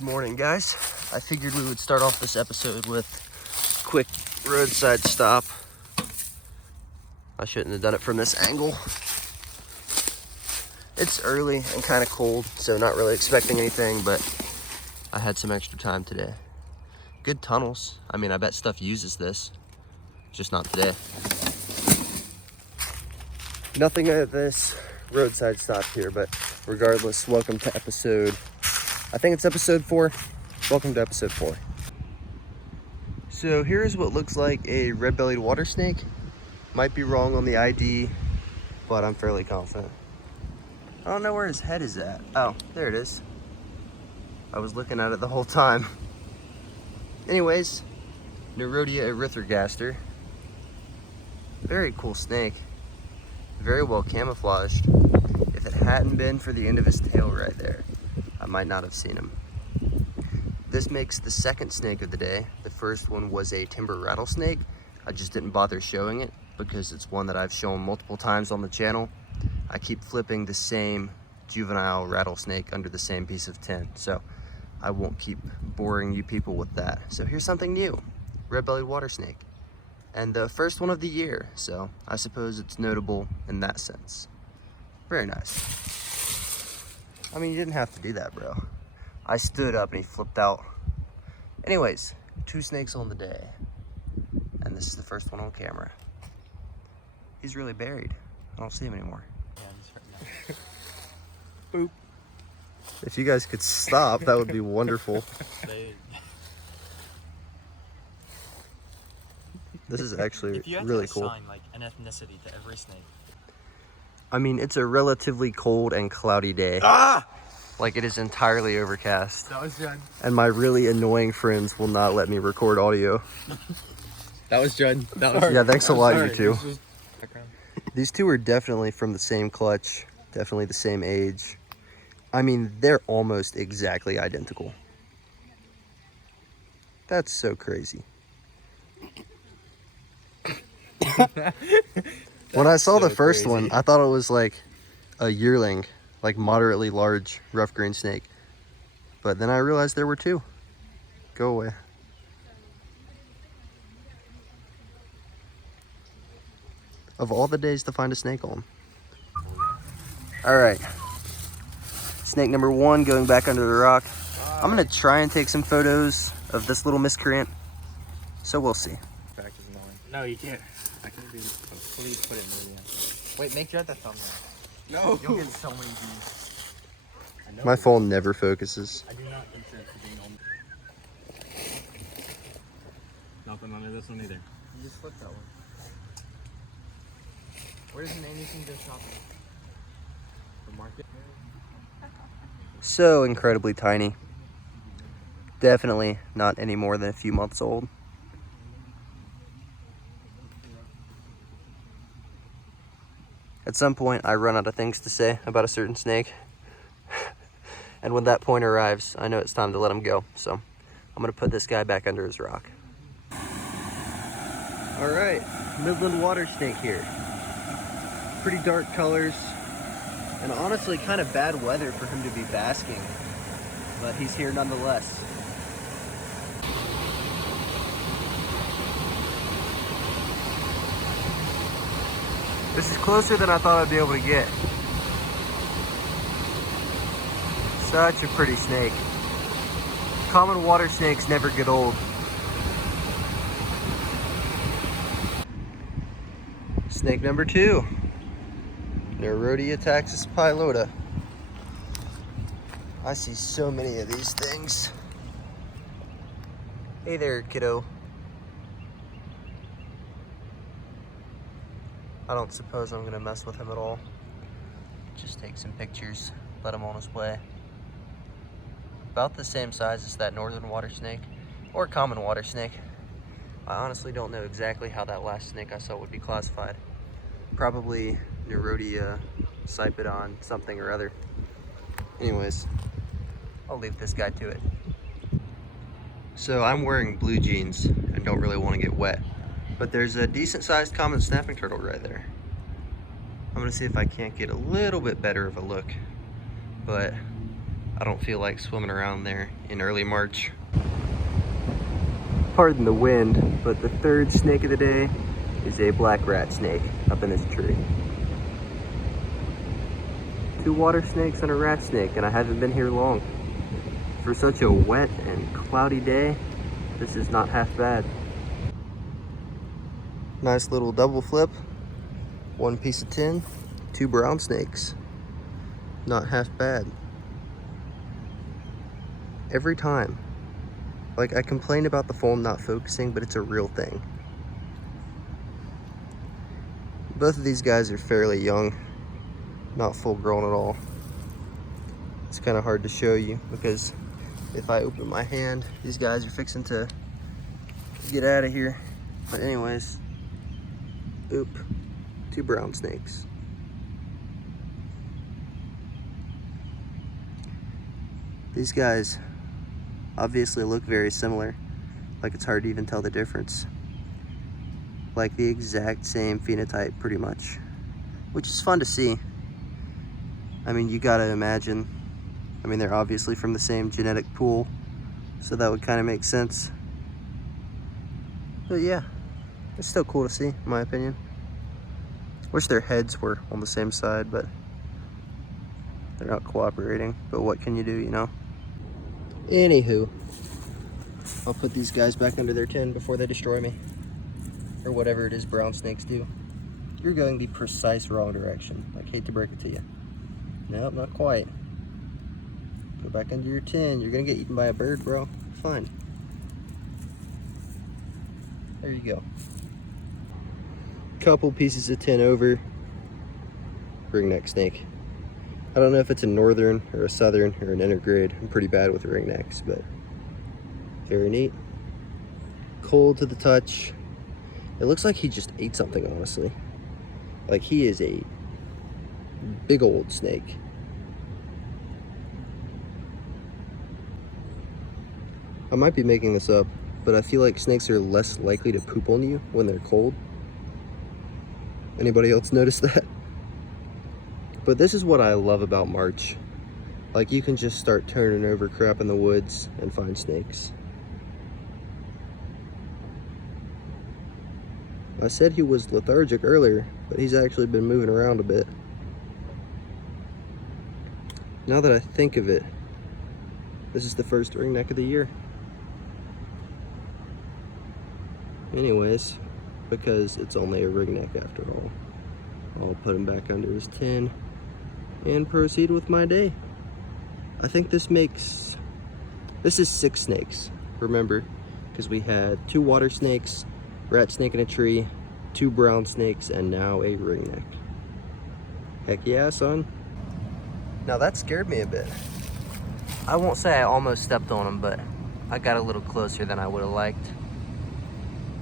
Good morning, guys. I figured we would start off this episode with a quick roadside stop. I shouldn't have done it from this angle. It's early and kind of cold, so not really expecting anything, but I had some extra time today. Good tunnels. I mean, I bet stuff uses this, just not today. Nothing at this roadside stop here, but regardless, welcome to episode, I think it's episode 4. Welcome to episode 4. So here's what looks like a red-bellied water snake. Might be wrong on the ID, but I'm fairly confident. I don't know where his head is at. Oh, there it is. I was looking at it the whole time. Anyways, Nerodia erythrogaster. Very cool snake. Very well camouflaged. If it hadn't been for the end of his tail right there, I might not have seen him. This makes the second snake of the day. The first one was a timber rattlesnake. I just didn't bother showing it because it's one that I've shown multiple times on the channel. I keep flipping the same juvenile rattlesnake under the same piece of tin, so I won't keep boring you people with that. So here's something new, red-bellied water snake. And the first one of the year, so I suppose it's notable in that sense. Very nice. I mean, you didn't have to do that, bro. I stood up and he flipped out. Anyways, 2 snakes on the day. And this is the first one on camera. He's really buried. I don't see him anymore. Yeah, he's right now. Boop. If you guys could stop, that would be wonderful. This is actually if you had really to cool. assign, like, an ethnicity to every snake. I mean, it's a relatively cold and cloudy day. Ah! Like, it is entirely overcast. That was Judd. And my really annoying friends will not let me record audio. That was Judd. That was Yeah, thanks a lot, you two. Background. These two are definitely from the same clutch, definitely the same age. I mean, they're almost exactly identical. That's so crazy. When I saw the first one, I thought it was like a yearling, like moderately large rough green snake. But then I realized there were 2. Go away. Of all the days to find a snake on. All right. Snake number 1 going back under the rock. I'm gonna try and take some photos of this little miscreant. So we'll see. Back is annoying. No, you can't. I can do it. Please put it in the video. Wait, make Judd the thumbnail. No. You'll get so many views. I know. My phone never focuses. I do not consent to being on. Nothing under this one either. You just flip that one. Where does anything go shopping? The market? So incredibly tiny. Definitely not any more than a few months old. At some point, I run out of things to say about a certain snake. And when that point arrives, I know it's time to let him go. So I'm gonna put this guy back under his rock. All right, Midland water snake here. Pretty dark colors, and honestly kind of bad weather for him to be basking, but he's here nonetheless. This is closer than I thought I'd be able to get. Such a pretty snake. Common water snakes never get old. Snake number 2. Nerodia taxus pilota. I see so many of these things. Hey there, kiddo. I don't suppose I'm gonna mess with him at all. Just take some pictures, let him on his way. About the same size as that northern water snake, or common water snake. I honestly don't know exactly how that last snake I saw would be classified. Probably Nerodia Cypodon something or other. Anyways, I'll leave this guy to it. So I'm wearing blue jeans and don't really want to get wet. But there's a decent sized common snapping turtle right there. I'm gonna see if I can't get a little bit better of a look. But I don't feel like swimming around there in early March. Pardon the wind, but the third snake of the day is a black rat snake up in this tree. 2 water snakes and a rat snake, and I haven't been here long. For such a wet and cloudy day, this is not half bad. Nice little double flip. 1 piece of tin, 2 brown snakes. Not half bad. Every time. Like, I complained about the phone not focusing, but it's a real thing. Both of these guys are fairly young, not full grown at all. It's kind of hard to show you because if I open my hand, these guys are fixing to get out of here. But anyways, 2 brown snakes. These guys obviously look very similar, like it's hard to even tell the difference. Like the exact same phenotype pretty much, which is fun to see. I mean, you gotta imagine, I mean, they're obviously from the same genetic pool, so that would kind of make sense. But yeah, it's still cool to see, in my opinion. Wish their heads were on the same side, but they're not cooperating. But what can you do, you know? Anywho, I'll put these guys back under their tin before they destroy me. Or whatever it is brown snakes do. You're going the precise wrong direction. I hate to break it to you. Nope, not quite. Go back under your tin. You're gonna get eaten by a bird, bro. Fine. There you go. Couple pieces of tin over. Ringneck snake. I don't know if it's a northern or a southern or an intergrade. I'm pretty bad with ringnecks, but very neat. Cold to the touch. It looks like he just ate something, honestly. Like, he is a big old snake. I might be making this up, but I feel like snakes are less likely to poop on you when they're cold. Anybody else notice that? But this is what I love about March. Like, you can just start turning over crap in the woods and find snakes. I said he was lethargic earlier, but he's actually been moving around a bit. Now that I think of it, this is the first ringneck of the year. Anyways, because it's only a ringneck after all, I'll put him back under his tin and proceed with my day. I think this is 6 snakes, remember, because we had 2 water snakes, rat snake in a tree, 2 brown snakes, and now a ringneck. Heck yeah, son. Now that scared me a bit. I won't say I almost stepped on him, but I got a little closer than I would have liked.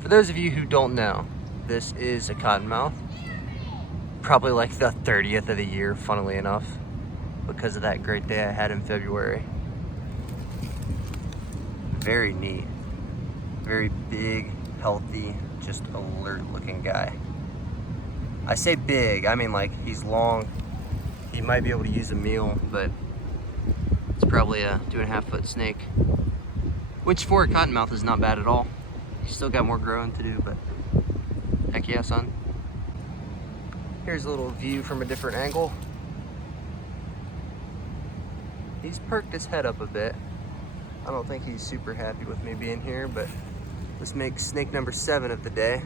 For those of you who don't know, this is a cottonmouth. Probably like the 30th of the year, funnily enough, because of that great day I had in February. Very neat. Very big, healthy, just alert looking guy. I say big, I mean like he's long. He might be able to use a meal, but it's probably a 2.5 foot snake, which for a cottonmouth is not bad at all. He's still got more growing to do, but heck yeah, son. Here's a little view from a different angle. He's perked his head up a bit. I don't think he's super happy with me being here, but this makes snake number 7 of the day.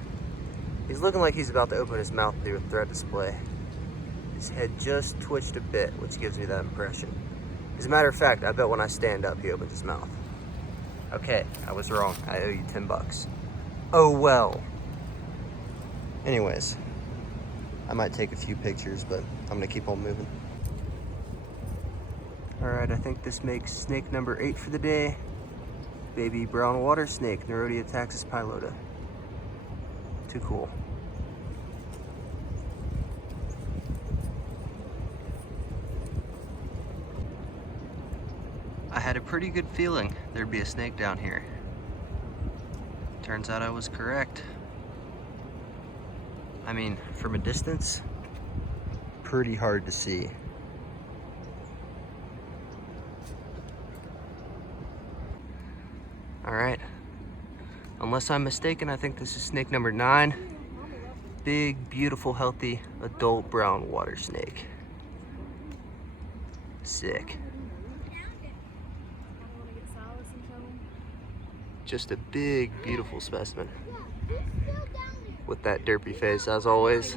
He's looking like he's about to open his mouth and do a threat display. His head just twitched a bit, which gives me that impression. As a matter of fact, I bet when I stand up, he opens his mouth. Okay, I was wrong. I owe you 10 bucks. Oh well. Anyways, I might take a few pictures, but I'm gonna keep on moving. All right, I think this makes snake number 8 for the day. Baby brown water snake, Taxus pilota. Too cool. I had a pretty good feeling there'd be a snake down here. Turns out I was correct. I mean, from a distance, pretty hard to see. All right. Unless I'm mistaken, I think this is snake number 9. Big, beautiful, healthy, adult brown water snake. Sick. Just a big, beautiful specimen. With that derpy face, as always.